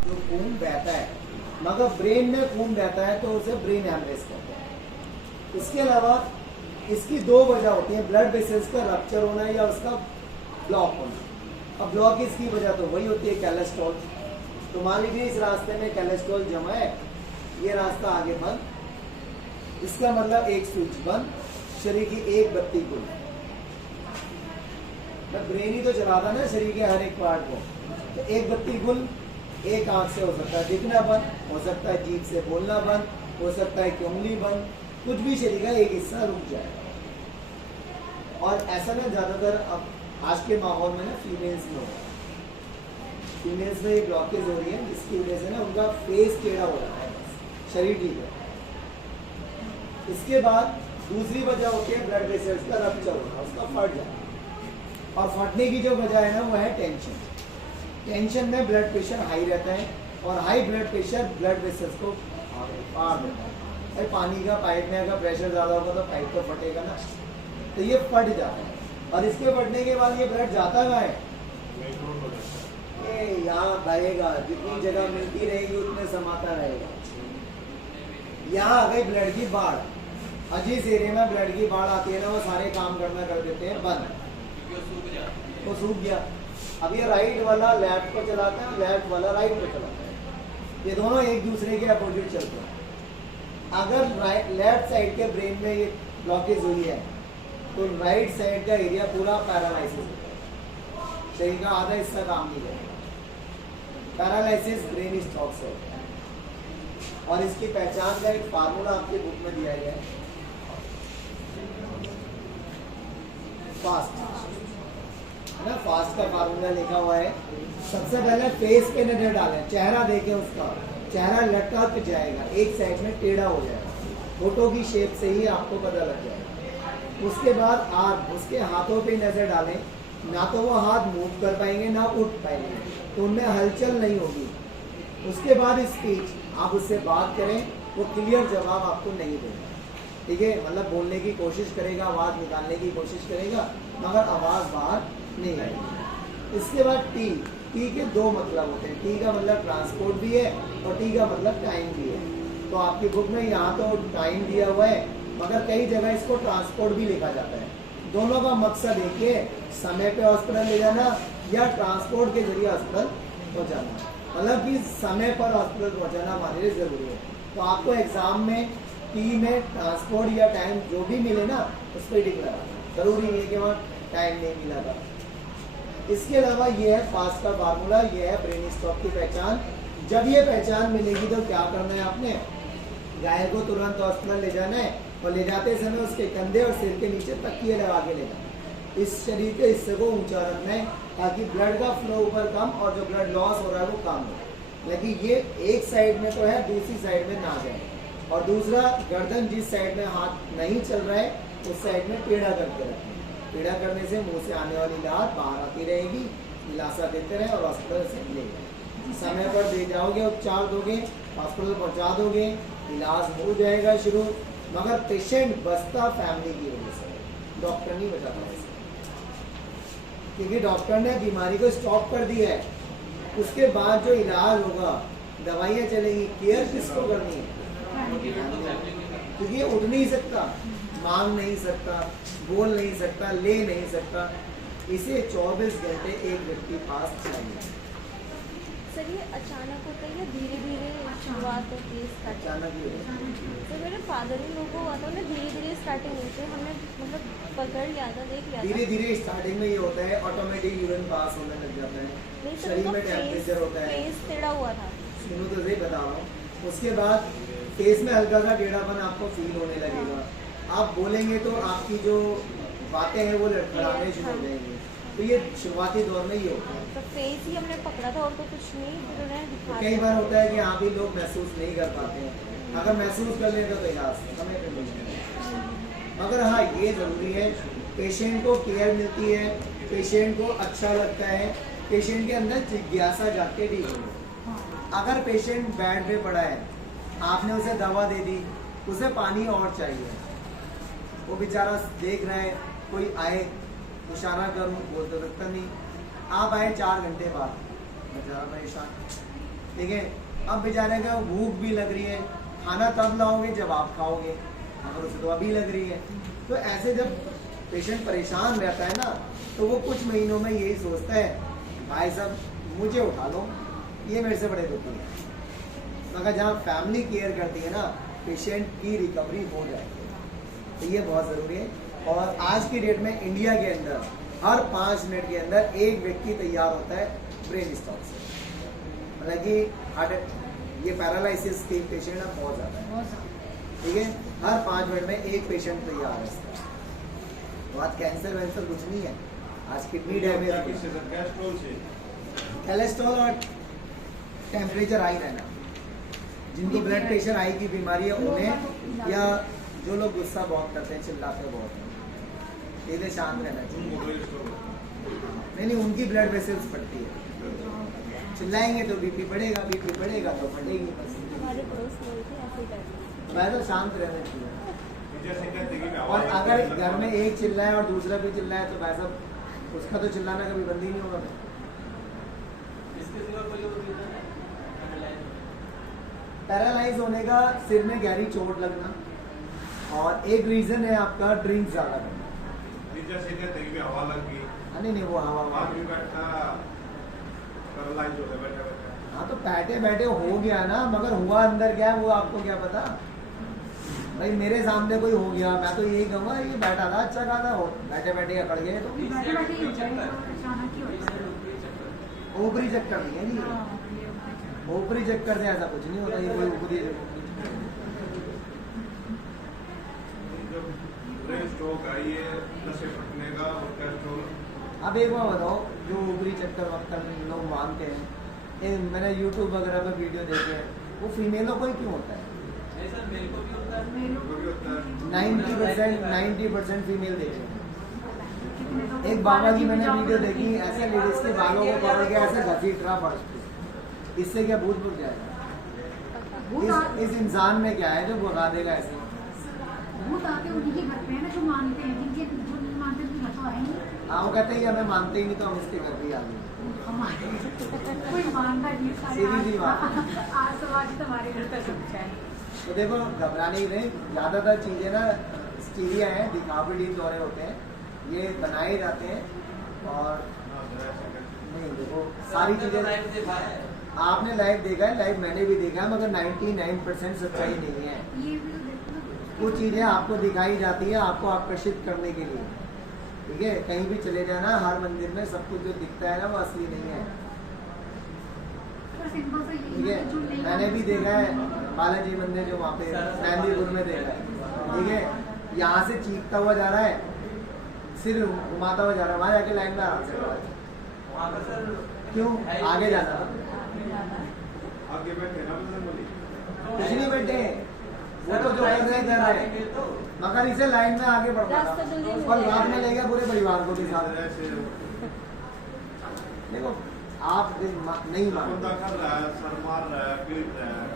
जो खून बहता है, मगर ब्रेन में खून बहता है तो उसे ब्रेन हेमरेज कहते हैं। इसके अलावा इसकी दो वजह होती है, ब्लड वेसल्स का रप्चर होना या उसका ब्लॉक होना। अब ब्लॉक इसकी वजह तो वही होती है कोलेस्ट्रॉल। तो मान लीजिए इस रास्ते में कोलेस्ट्रॉल जमा है, ये रास्ता आगे बंद, इसका मतलब एक स्विच बंद, शरीर की एक बत्ती गुल। ब्रेन ही तो चलाता ना शरीर के हर एक पार्ट को। तो एक बत्ती गुल, एक आंख से हो सकता है दिखना बंद, हो सकता है जीभ से बोलना बंद, हो सकता है कि उंगली बंद, कुछ भी शरीर का एक हिस्सा रुक जाए। और ऐसा ना ज्यादातर अब आज के माहौल में ना फीमेल्स में होता है। फीमेल्स में ये ब्लॉकेज हो रही है जिसकी वजह से ना उनका फेस टेढ़ा हो रहा है, शरीर ठीक है। इसके बाद दूसरी वजह होती है ब्लड वेसल्स का रप्चर होना, उसका फट जाना। और फटने की जो वजह है ना वो है टेंशन। टेंशन में ब्लड प्रेशर हाई रहता है और high blood pressure blood vessels को फाड़ देता है। भाई पानी का पाइप में अगर प्रेशर ज़्यादा होगा तो पाइप तो फटेगा ना, तो ये फट जाता है। और इसके फटने के बाद ये ब्लड जाता कहाँ है? ये यहाँ बहेगा, जितनी जगह मिलती रहेगी उतने समाता रहेगा। यहाँ आ गई ब्लड की बाढ़, और जिस एरिया में ब्लड की बाढ़ आती है ना वो सारे काम करना कर देते हैं बंद, वो सूख गया। अब ये राइट वाला लेफ्ट को चलाता है, लेफ्ट वाला राइट को चलाता है, ये दोनों एक दूसरे के अपोजिट चलते हैं। अगर लेफ्ट साइड के ब्रेन में ये ब्लॉकेज हुई है तो राइट साइड का एरिया पूरा पैरालाइसिस होता है, शरीर का आधा हिस्सा काम नहीं करेगा। पैरालाइसिस ब्रेन स्ट्रोक से होता है। और इसकी पहचान का एक फार्मूला आपके बुक में दिया गया है, फास्ट है ना। फास्ट का फार्मूला लिखा हुआ है। सबसे पहले फेस पे नजर डालें, चेहरा देखें, उसका चेहरा लटक जाएगा, एक साइड में टेढ़ा हो जाएगा, फोटो की शेप से ही आपको पता लग जाएगा। उसके बाद आप उसके हाथों पे नजर डालें, ना तो वो हाथ मूव कर पाएंगे ना उठ पाएंगे, तो उनमें हलचल नहीं होगी। उसके बाद स्पीच, आप उससे बात करें, वो क्लियर जवाब आपको नहीं देगा, ठीक है। मतलब बोलने की कोशिश करेगा, आवाज़ निकालने की कोशिश करेगा, मगर आवाज़ बाहर नहीं आएगी। इसके बाद टी के दो मतलब होते हैं। टी का मतलब ट्रांसपोर्ट भी है और टी का मतलब टाइम भी है। तो आपकी बुक में यहाँ तो टाइम दिया हुआ है, मगर कई जगह इसको ट्रांसपोर्ट भी लिखा जाता है। दोनों का मकसद एक है, समय पे हॉस्पिटल ले जाना या ट्रांसपोर्ट के जरिए हॉस्पिटल पहुँचाना। मतलब कि समय पर हॉस्पिटल पहुँचाना हमारे लिए ज़रूरी है। तो आपको एग्जाम में टी में ट्रांसपोर्ट या टाइम जो भी मिले ना उस पर टिक लगाना, जरूरी नहीं है कि वहाँ टाइम नहीं मिला था। इसके अलावा ये है फास्ट का फार्मूला, ये है ब्रेन स्ट्रोक की पहचान। जब ये पहचान मिलेगी तो क्या करना है आपने? गाय को तुरंत हॉस्पिटल ले जाना है और ले जाते समय उसके कंधे और सिर के नीचे तकिए लगा के ले जाना है। इस शरीर के हिस्से को ऊंचा रखना है ताकि ब्लड का फ्लो ऊपर कम और जो ब्लड लॉस हो रहा है वो कम हो। लेकिन ये एक साइड में तो है, दूसरी साइड में ना जाए। और दूसरा, गर्दन जिस साइड में हाथ नहीं चल रहा है उस साइड में टेढ़ा करके रखें। टेढ़ा करने से मुंह से आने वाली लार बाहर आती रहेगी, दिलासा देते रहे और हॉस्पिटल से ले जाए। समय पर दे जाओगे, उपचार दोगे, हॉस्पिटल पहुंचा दोगे, इलाज हो जाएगा शुरू। मगर पेशेंट बचता फैमिली की वजह से, डॉक्टर नहीं बचाता है, क्योंकि डॉक्टर ने बीमारी को स्टॉप कर दिया है। उसके बाद जो इलाज होगा, दवाइयाँ चलेंगी, केयर किसको करनी है? क्योंकि ये उठ नहीं सकता, मांग नहीं सकता, बोल नहीं सकता, ले नहीं सकता, इसे 24 घंटे एक व्यक्ति पास चाहिए। सर ये अचानक होता है या धीरे धीरे शुरुआत होती है इसका? अचानक ही होता है। तो मेरे फादर इन लोगों को हुआ था, उन्हें धीरे धीरे स्टार्टिंग हुई थी, हमने मतलब पकड़ लिया था, देख लिया था। धीरे धीरे स्टार्टिंग में ये होता है, ऑटोमेटिक यूरिन पास होने लग जाता है, शरीर में टेम्परेचर होता है। फेस टेढ़ा हुआ था, सुनो तो सही बता रहा हूँ। उसके बाद फेस में हल्का सा टेढ़ापन आपको फील होने लगेगा। आप बोलेंगे तो आपकी जो बातें हैं वो लड़खड़ाने शुरू हो जाएंगी। तो ये शुरुआती दौर में ही होता है। तो फेस ही हमने पकड़ा था और तो कुछ नहीं, फिर उन्हें दिखा कई बार होता है कि यहाँ भी लोग महसूस नहीं कर पाते हैं। अगर महसूस कर लेते तो इलाज समय पे मिल जाएगा। मगर हाँ, ये ज़रूरी है, पेशेंट को केयर मिलती है, पेशेंट को अच्छा लगता है, पेशेंट के अंदर जिज्ञासा जाके ठीक होगी। अगर पेशेंट बेड पे पड़ा है, आपने उसे दवा दे दी, उसे पानी और चाहिए, वो बेचारा देख रहा है कोई आए, इशारा करूँ बोल तो सकता नहीं। आप आए 4 घंटे बाद, बेचारा परेशान, ठीक है। अब बेचारे का भूख भी लग रही है, खाना तब लाओगे जब आप खाओगे, अगर उसे तो अभी लग रही है। तो ऐसे जब पेशेंट परेशान रहता है ना, तो वो कुछ महीनों में यही सोचता है भाई साहब मुझे उठा लो, ये मेरे से बड़े दुखी है। मगर जहाँ फैमिली केयर करती है ना, पेशेंट की रिकवरी हो जाती है। तो ये बहुत ज़रूरी है। और आज की डेट में इंडिया के अंदर हर 5 मिनट के अंदर एक व्यक्ति तैयार होता है ब्रेन स्ट्रोक से। मतलब कि हार्ट ये पैरालिसिस के पेशेंट अब बहुत ज़्यादा है, ठीक है। हर 5 मिनट में एक पेशेंट तैयार है इसका। तो आज कैंसर वैंसर कुछ नहीं है, आज किडनी डैमेज, कोलेस्ट्रॉल और टेम्परेचर हाई रहना, जिनको ब्लड प्रेशर हाई की बीमारी है उन्हें, या जो लोग गुस्सा बहुत करते हैं, चिल्लाते बहुत हैं, सीधे शांत रहना चाहिए। नहीं, उनकी ब्लड वेसल्स फटती है, चिल्लाएंगे तो बीपी बढ़ेगा, बीपी बढ़ेगा तो फटेगी। हमारे पड़ोस में हुई थी ऐसी टाइप। मैं तो शांत रहना चाहिए। और अगर घर में एक चिल्लाए और दूसरा भी चिल्लाए तो भाई साहब उसका तो चिल्लाना कभी बंद ही नहीं होगा। पैरालाइज होने का सिर में गहरी चोट लगना, और एक रीजन है आपका ड्रिंक ज्यादा करना। हवा लग गई, नहीं वो हवा, हाँ तो बैठे बैठे हो गया ना, मगर हुआ अंदर क्या है वो आपको क्या पता। भाई मेरे सामने कोई हो गया, मैं तो यही कहूँगा ये बैठा था अच्छा खासा, हो बैठे बैठे अकड़ गए तो ऊपरी चक्कर नहीं है जी, ऊपरी चक्कर से ऐसा कुछ नहीं होता, ये कोई ऊपरी अब एक बार बताओ, जो ऊपरी चक्कर वक्कर लोग मानते हैं, मैंने यूट्यूब वगैरह पर वीडियो देखे हैं, वो फीमेलों को ही क्यों होता है? 90% फीमेल देखे। एक बाबा की मैंने वीडियो देखी, ऐसे लेडीज के बालों को पकड़ के ऐसे घसीट रहा फर्श पे, इससे क्या भूत भूत जाएगा? इस इंसान में क्या है जो भगा देगा ऐसे? भूत आते उन्हीं के घर पे है ना जो मानते हैं, जिनके जो नहीं मानते उनके घर तो आएंगे। हाँ वो कहते हैं कि हमें मानते ही नहीं तो हम इसके घर भी आ गए। कोई मानता नहीं, सीधी सी बात। आज समाज तुम्हारे घर पे सब है। तो देखो घबराने ही नहीं, ज़्यादातर चीज़ें ना स्टीरिया है, दिखावटी दौरे होते हैं, ये बनाए जाते हैं। और नहीं देखो सारी चीज़ें आपने लाइव देखा है, लाइव मैंने भी देखा है, मगर 99% सच्चाई नहीं है। ये भी तो देखो, कुछ चीज़ें आपको दिखाई जाती है आपको आकर्षित करने के लिए, ठीक है। कहीं भी चले जाना, हर मंदिर में सब कुछ जो दिखता है ना वो असली नहीं है, सिंपल से ठीक है। मैंने भी देखा है बालाजी मंदिर जो वहाँ पे मेहंदीपुर में देखा है, ठीक है। यहाँ से चीखता हुआ जा रहा है, सिर घुमाता हुआ जा रहा है, वहाँ जाके लाइन में आराम से खड़ा है। क्यों आगे जाना? आगे बैठे ना कुछ नहीं बैठे, वो तो जो कर रहे कर रहे हैं, मगर इसे लाइन में आगे बढ़ना था और रात में ले गया पूरे परिवार को भी साथ। देखो आप नहीं मानते, कर रहा है, सर मार रहा है, पीट रहा है,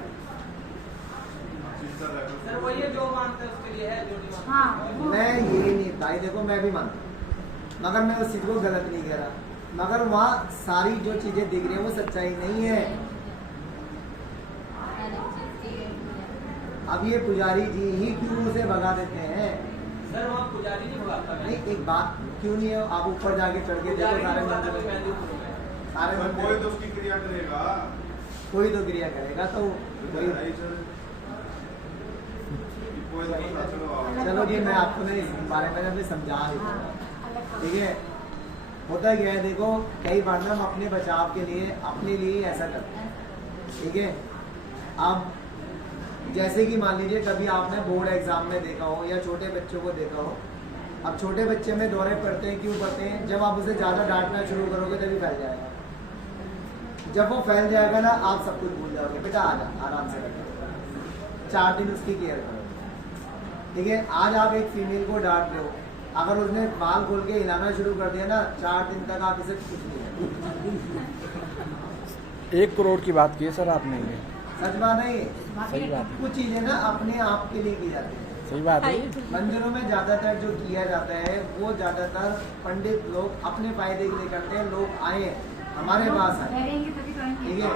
सर वो ये जो मानते हैं उसके लिए है, जो नहीं मानते हाँ मैं ये नहीं भाई, देखो मैं भी मानता हूँ, मगर मैं उस चीज़ को गलत नहीं कह रहा, मगर वहाँ सारी जो चीज़ें दिख रही है वो सच्चाई नहीं है। अब ये पुजारी जी ही क्यों उसे भगा देते हैं? सर वहाँ पुजारी नहीं भगाता है। नहीं एक बात क्यों नहीं है, आप ऊपर जाके चढ़ के देखो सारे मंदिर में, सारे कोई मंदिर तो उसकी क्रिया करेगा, कोई तो क्रिया करेगा तो कोई चलो जी मैं आपको ना इस बारे में अभी समझा देता हूँ, ठीक है। होता क्या है देखो, कई बार ना हम अपने बचाव के लिए अपने लिए ही ऐसा करते हैं, ठीक है। अब जैसे कि मान लीजिए कभी आपने बोर्ड एग्जाम में देखा हो या छोटे बच्चों को देखा हो, अब छोटे बच्चे में दौरे पड़ते हैं, क्यों पड़ते हैं? जब आप उसे ज़्यादा डांटना शुरू करोगे तभी फैल जाएगा, जब वो फैल जाएगा ना आप सब कुछ भूल जाओगे, बेटा आ जा आराम से रखो, 4 दिन उसकी केयर करो, ठीक है। आज आप एक फीमेल को डांट रहे हो, अगर उसने बाल खोल के हिलाना शुरू कर दिया ना 4 दिन तक आप इसे कुछ नहीं है। 1 करोड़ की बात की है सर आपने, ये सच बात है ये। सही बात है, कुछ चीज़ें ना अपने आप के लिए की जाती है। सही बात है। मंदिरों में ज़्यादातर जो किया जाता है वो ज़्यादातर पंडित लोग अपने फायदे के लिए करते हैं, लोग आए हमारे पास आए, रहेंगे तभी तो आएंगे। ठीक है।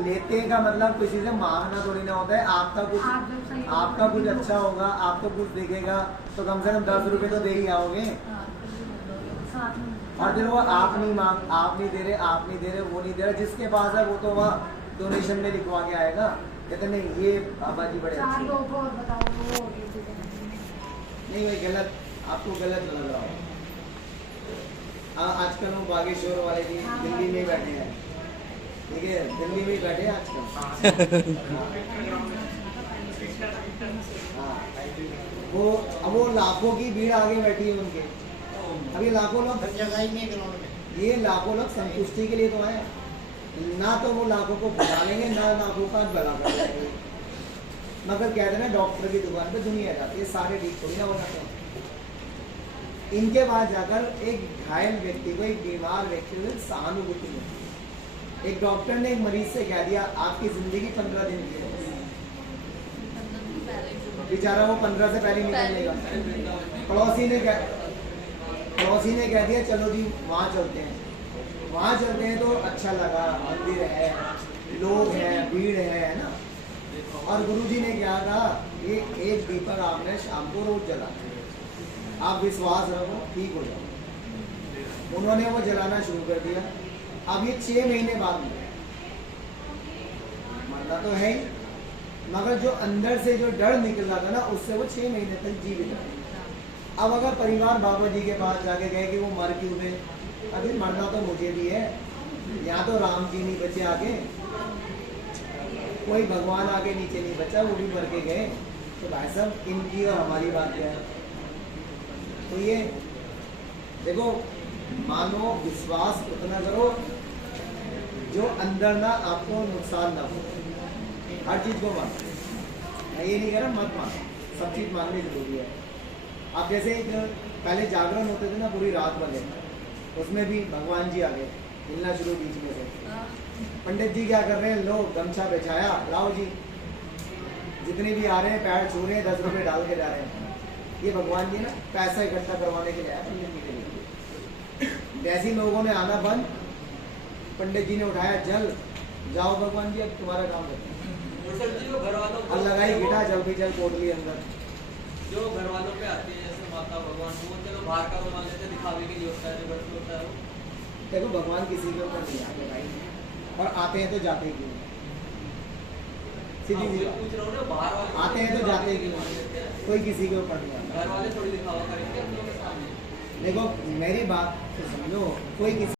लेते का मतलब किसी से मांगना थोड़ी ना होता है। आप जब सही आपका कुछ अच्छा होगा, आपको कुछ दिखेगा तो कम से कम 10 रुपए तो दे ही आओगे। साथ में और फिर वो आप नहीं दे रहे, वो नहीं दे रहे, जिसके पास है वो तो वह डोनेशन में लिखवा के आएगा, कहते नहीं ये बाबा जी बड़े 4 अच्छे हैं। लोगों को और बताओ वो नहीं भाई गलत, आपको गलत लग रहा हो। आजकल वो बागेश्वर वाले भी दिल्ली में बैठे हैं, ठीक है, दिल्ली में ही बैठे हैं आजकल। हाँ, वो लाखों की भीड़ आगे बैठी है उनके। अभी लाखों लोग जगह ही नहीं ग्राउंड में, ये लाखों लोग संतुष्टि के लिए तो आए, ना तो वो लाखों को बुला लेंगे, ना लाखों का भला कर लेंगे। मगर कहते हैं ना डॉक्टर की दुकान पे दुनिया जाती है, सारे ठीक थोड़ी ना हो जाते हैं। इनके पास जाकर एक घायल व्यक्ति को, एक बीमार व्यक्ति को सहानुभूति मिलती है। एक डॉक्टर ने एक मरीज से कह दिया आपकी जिंदगी 15 दिन की है, बेचारा वो 15 से पहले निकल लेगा। पड़ोसी ने कह दिया चलो जी वहाँ चलते हैं। वहाँ चलते हैं तो अच्छा लगा, मंदिर है, लोग हैं, भीड़ है ना। और गुरुजी ने क्या कहा, ये एक दीपक आपने शाम को रोज जलाना, आप विश्वास रखो ठीक हो जाओ। उन्होंने वो जलाना शुरू कर दिया। अब ये 6 महीने बाद मरना तो है ही, मगर जो अंदर से जो डर निकल रहा था ना, उससे वो 6 महीने तक जीवित रहे। अब अगर परिवार बाबा जी के पास जाके गए कि वो मर क्यों गए, अभी मरना तो मुझे भी है, यहाँ तो राम जी नहीं बचे आगे, कोई भगवान आगे नीचे नहीं बचा, वो भी मर के गए, तो भाई साहब इनकी और हमारी बात क्या है। तो ये देखो, मानो विश्वास उतना करो जो अंदर ना आपको नुकसान ना हो। हर चीज़ को मानो, मैं ये नहीं कह रहा मत मानो, सब चीज़ माननी जरूरी है। अब जैसे एक पहले जागरण होते थे ना पूरी रात वाले, उसमें भी भगवान जी आ गए, हिलना शुरू बीच में से। पंडित जी क्या कर रहे हैं, लोग गमछा बिछाया, लाओ जी, जितने भी आ रहे हैं पैर छू रहे हैं, 10 रुपए डाल के जा रहे हैं। ये भगवान जी ना पैसा इकट्ठा करवाने के लिए आया पंडित जी के लिए। जैसे ही लोगों ने आना बंद, पंडित जी ने उठाया जल, जाओ भगवान जी अब तुम्हारा काम करते हैं। अब लगाई गिटा, जल भी जल पोटली अंदर। जो घर वालों पे आते हैं जैसे माता भगवान, वो चलो बाहर का बनवा लेते हैं, दिखावे के लिए होता है, जो घर पे होता है वो। देखो भगवान किसी के ऊपर नहीं आते भाई, और आते हैं तो जाते ही क्यों, सीधी सी बात। पूछ रहा हूँ ना, बाहर वाले आते हैं तो जाते ही क्यों, कोई किसी के ऊपर नहीं आता। घर वाले थोड़ी दिखावा करेंगे अपनों के सामने। देखो मेरी बात तो समझो, कोई किसी